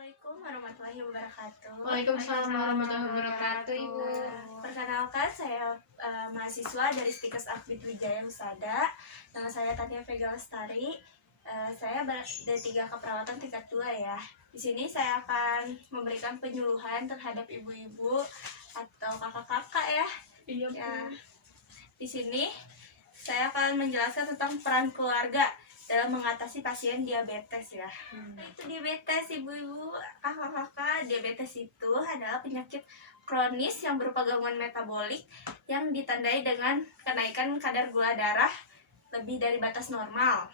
Assalamualaikum warahmatullahi wabarakatuh. Waalaikumsalam warahmatullahi wabarakatuh, Ibu. Perkenalkan, saya mahasiswa dari Stikes Akbid Wijaya Husada. Nama saya Tania Vega Lestari. Saya D3 Keperawatan tingkat 2 ya. Di sini saya akan memberikan penyuluhan terhadap ibu-ibu atau kakak-kakak ya. Ya. Di sini saya akan menjelaskan tentang peran keluarga dalam mengatasi pasien diabetes ya. Itu diabetes ibu-ibu, kakak-kakak. Diabetes itu adalah penyakit kronis yang berupa gangguan metabolik yang ditandai dengan kenaikan kadar gula darah lebih dari batas normal.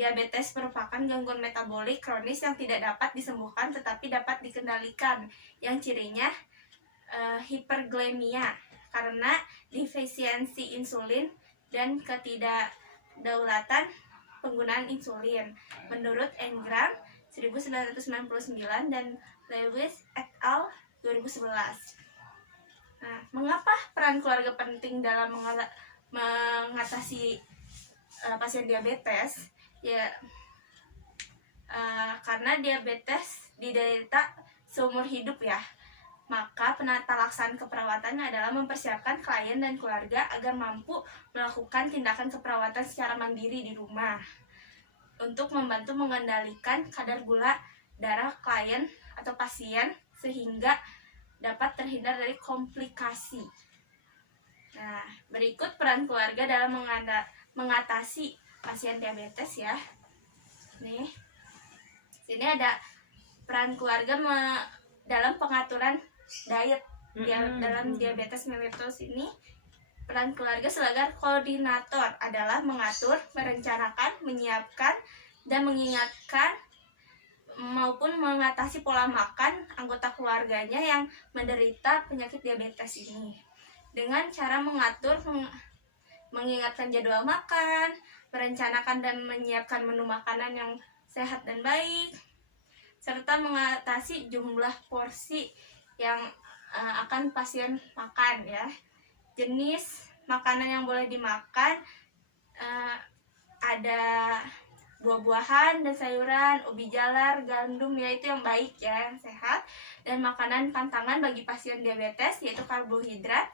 Diabetes merupakan gangguan metabolik kronis yang tidak dapat disembuhkan tetapi dapat dikendalikan, yang cirinya hiperglikemia karena defisiensi insulin dan ketidakdaulatan penggunaan insulin menurut Engram 1999 dan Lewis et al 2011. Nah, mengapa peran keluarga penting dalam mengatasi pasien diabetes? Ya, karena diabetes diderita seumur hidup ya. Maka penata laksanaan keperawatan adalah mempersiapkan klien dan keluarga agar mampu melakukan tindakan keperawatan secara mandiri di rumah untuk membantu mengendalikan kadar gula darah klien atau pasien sehingga dapat terhindar dari komplikasi. Nah, berikut peran keluarga dalam mengatasi pasien diabetes ya. Nih, sini ada peran keluarga dalam pengaturan diet dalam diabetes mellitus ini. Peran keluarga sebagai koordinator adalah mengatur, merencanakan, menyiapkan, dan mengingatkan maupun mengatasi pola makan anggota keluarganya yang menderita penyakit diabetes ini dengan cara mengatur, mengingatkan jadwal makan, merencanakan dan menyiapkan menu makanan yang sehat dan baik, serta mengatasi jumlah porsi yang akan pasien makan ya. Jenis makanan yang boleh dimakan ada buah-buahan dan sayuran, ubi jalar, gandum yaitu yang baik ya, yang sehat, dan makanan pantangan bagi pasien diabetes yaitu karbohidrat,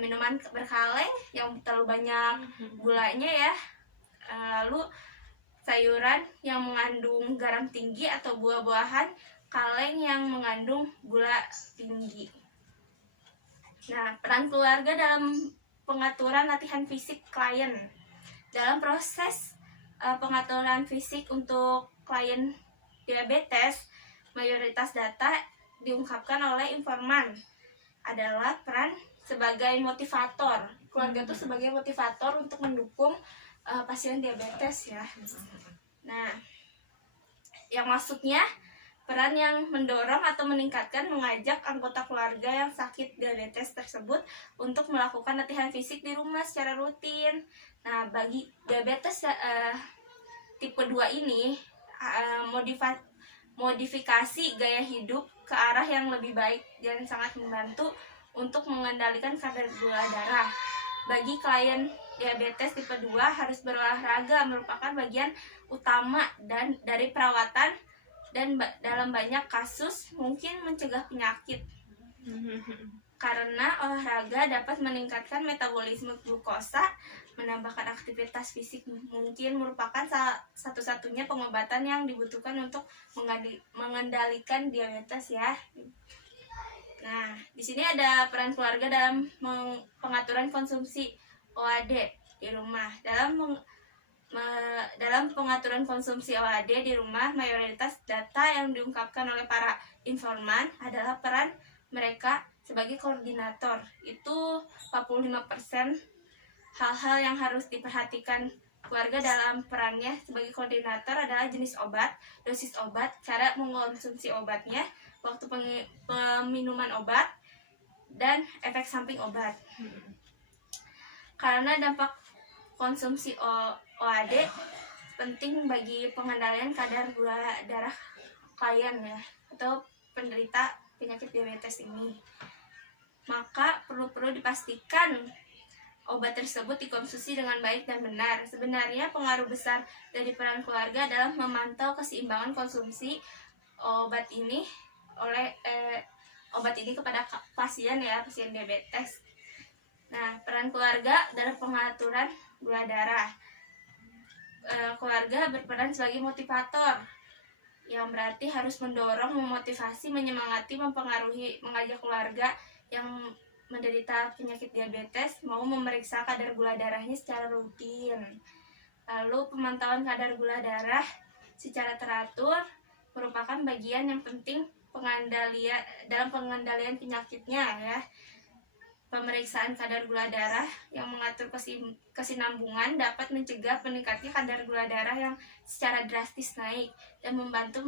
minuman berkaleng yang terlalu banyak gulanya ya, lalu sayuran yang mengandung garam tinggi atau buah-buahan kaleng yang mengandung gula tinggi. Nah, peran keluarga dalam pengaturan latihan fisik klien. Dalam proses pengaturan fisik untuk klien diabetes, mayoritas data diungkapkan oleh informan adalah peran sebagai motivator. Keluarga itu sebagai motivator untuk mendukung pasien diabetes ya. Nah, yang maksudnya peran yang mendorong atau meningkatkan mengajak anggota keluarga yang sakit diabetes tersebut untuk melakukan latihan fisik di rumah secara rutin. Nah, bagi diabetes tipe 2 ini modifikasi gaya hidup ke arah yang lebih baik dan sangat membantu untuk mengendalikan kadar gula darah. Bagi klien diabetes tipe 2, harus berolahraga merupakan bagian utama dan dari perawatan dan dalam banyak kasus mungkin mencegah penyakit. Karena olahraga dapat meningkatkan metabolisme glukosa, menambahkan aktivitas fisik mungkin merupakan satu-satunya pengobatan yang dibutuhkan untuk mengendalikan diabetes ya. Nah, di sini ada peran keluarga dalam pengaturan konsumsi OAD di rumah. Dalam pengaturan konsumsi OAD di rumah, mayoritas data yang diungkapkan oleh para informan adalah peran mereka sebagai koordinator. Itu 45% hal-hal yang harus diperhatikan keluarga dalam perannya sebagai koordinator adalah jenis obat, dosis obat, cara mengkonsumsi obatnya, waktu peminuman obat, dan efek samping obat. Karena dampak konsumsi OAD penting bagi pengendalian kadar gula darah klien ya, atau penderita penyakit diabetes ini. Maka perlu dipastikan obat tersebut dikonsumsi dengan baik dan benar. Sebenarnya pengaruh besar dari peran keluarga adalah memantau keseimbangan konsumsi obat ini kepada pasien ya, pasien diabetes. Nah, peran keluarga dalam pengaturan gula darah. Keluarga berperan sebagai motivator, yang berarti harus mendorong, memotivasi, menyemangati, mempengaruhi, mengajak keluarga yang menderita penyakit diabetes mau memeriksa kadar gula darahnya secara rutin. Lalu pemantauan kadar gula darah secara teratur merupakan bagian yang penting dalam pengendalian penyakitnya ya. Pemeriksaan kadar gula darah yang mengatur kesinambungan dapat mencegah meningkatnya kadar gula darah yang secara drastis naik dan membantu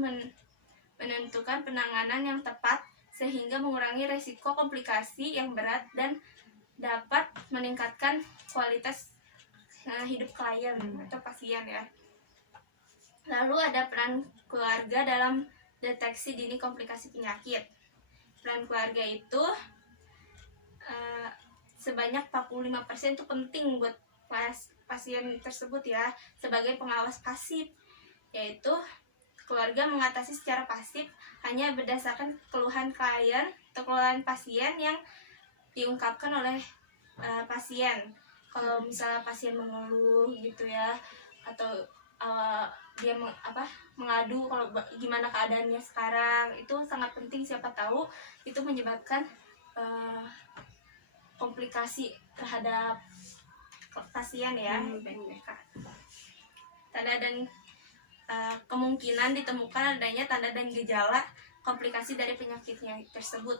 menentukan penanganan yang tepat sehingga mengurangi resiko komplikasi yang berat dan dapat meningkatkan kualitas hidup klien atau pasien ya. Lalu ada peran keluarga dalam deteksi dini komplikasi penyakit. Peran keluarga itu sebanyak 45% itu penting buat pasien tersebut ya, sebagai pengawas pasif, yaitu keluarga mengatasi secara pasif hanya berdasarkan keluhan klien atau keluhan pasien yang diungkapkan oleh pasien. Kalau misalnya pasien mengeluh gitu ya, atau dia mengadu kalau gimana keadaannya sekarang, itu sangat penting. Siapa tahu itu menyebabkan komplikasi terhadap pasien ya. Tanda dan kemungkinan ditemukan adanya tanda dan gejala komplikasi dari penyakitnya tersebut.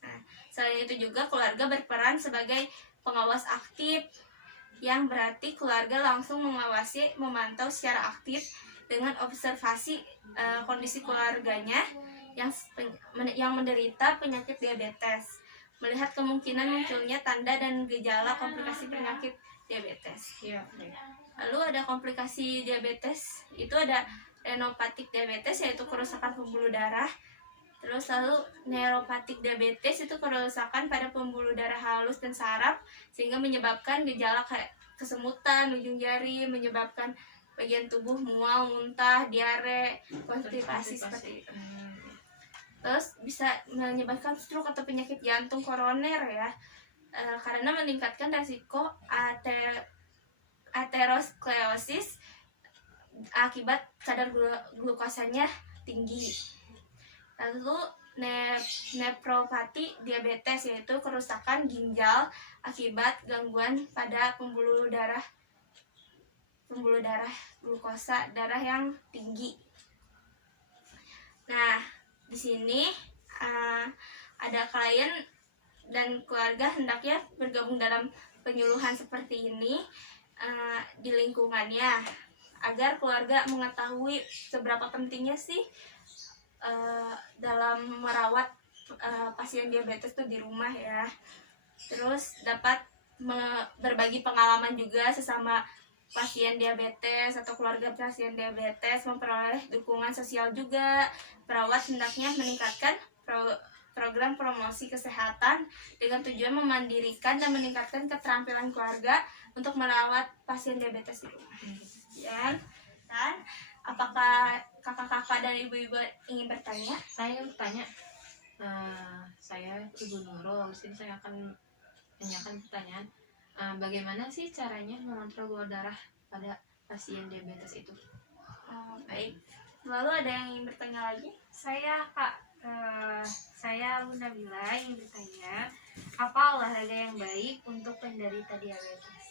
Nah, selain itu juga keluarga berperan sebagai pengawas aktif, yang berarti keluarga langsung mengawasi, memantau secara aktif dengan observasi kondisi keluarganya yang menderita penyakit diabetes, melihat kemungkinan munculnya tanda dan gejala komplikasi penyakit diabetes. Lalu ada komplikasi diabetes, itu ada renopatik diabetes, yaitu kerusakan pembuluh darah. Terus lalu neuropatik diabetes itu kerusakan pada pembuluh darah halus dan saraf sehingga menyebabkan gejala kayak kesemutan ujung jari, menyebabkan bagian tubuh mual, muntah, diare, konstipasi seperti itu. Terus bisa menyebabkan stroke atau penyakit jantung koroner ya, karena meningkatkan resiko aterosklerosis akibat kadar glukosanya tinggi. Lalu nefropati diabetes, yaitu kerusakan ginjal akibat gangguan pada pembuluh darah glukosa darah yang tinggi. Nah, di sini ada klien dan keluarga hendaknya bergabung dalam penyuluhan seperti ini di lingkungannya, agar keluarga mengetahui seberapa pentingnya sih dalam merawat pasien diabetes tuh di rumah ya. Terus dapat berbagi pengalaman juga sesama pasien diabetes atau keluarga pasien diabetes, memperoleh dukungan sosial juga. Perawat hendaknya meningkatkan program promosi kesehatan dengan tujuan memandirikan dan meningkatkan keterampilan keluarga untuk merawat pasien diabetes di rumah. Ya, dan apakah kakak-kakak dan ibu-ibu ingin bertanya? Saya ingin bertanya, saya Ibu Nurul. Di sini saya akan menanyakan pertanyaan, bagaimana sih caranya mengontrol gula darah pada pasien diabetes itu? Baik. Lalu ada yang ingin bertanya lagi? Saya Bunda Bila ingin bertanya, apa olahraga yang baik untuk penderita diabetes?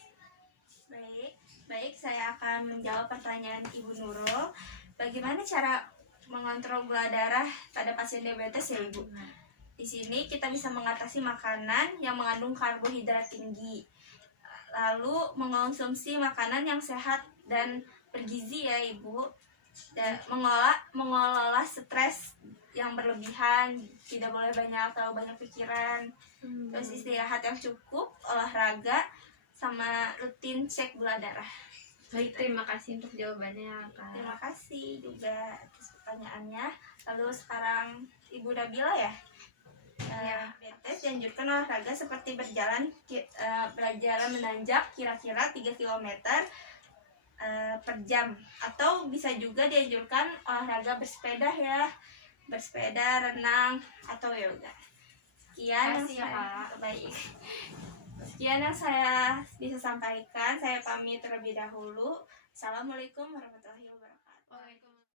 Baik, saya akan menjawab pertanyaan Ibu Nurul. Bagaimana cara mengontrol gula darah pada pasien diabetes ya Ibu? Di sini kita bisa mengatasi makanan yang mengandung karbohidrat tinggi, lalu mengonsumsi makanan yang sehat dan bergizi ya Ibu, dan mengelola stres yang berlebihan, tidak boleh terlalu banyak pikiran. Terus istirahat yang cukup, olahraga, sama rutin cek gula darah. Baik, terima kasih untuk jawabannya, Kak. Terima kasih juga atas pertanyaannya. Lalu sekarang Ibu Nabila ya. Diabetes dianjurkan olahraga seperti berjalan menanjak kira-kira 3 km per jam, atau bisa juga dianjurkan olahraga bersepeda ya, bersepeda, renang, atau yoga. Sekian yang Makasih ya, saya, Kak. baik. Sekian yang saya bisa sampaikan. Saya pamit terlebih dahulu. Assalamualaikum warahmatullahi wabarakatuh. Waalaikumsalam.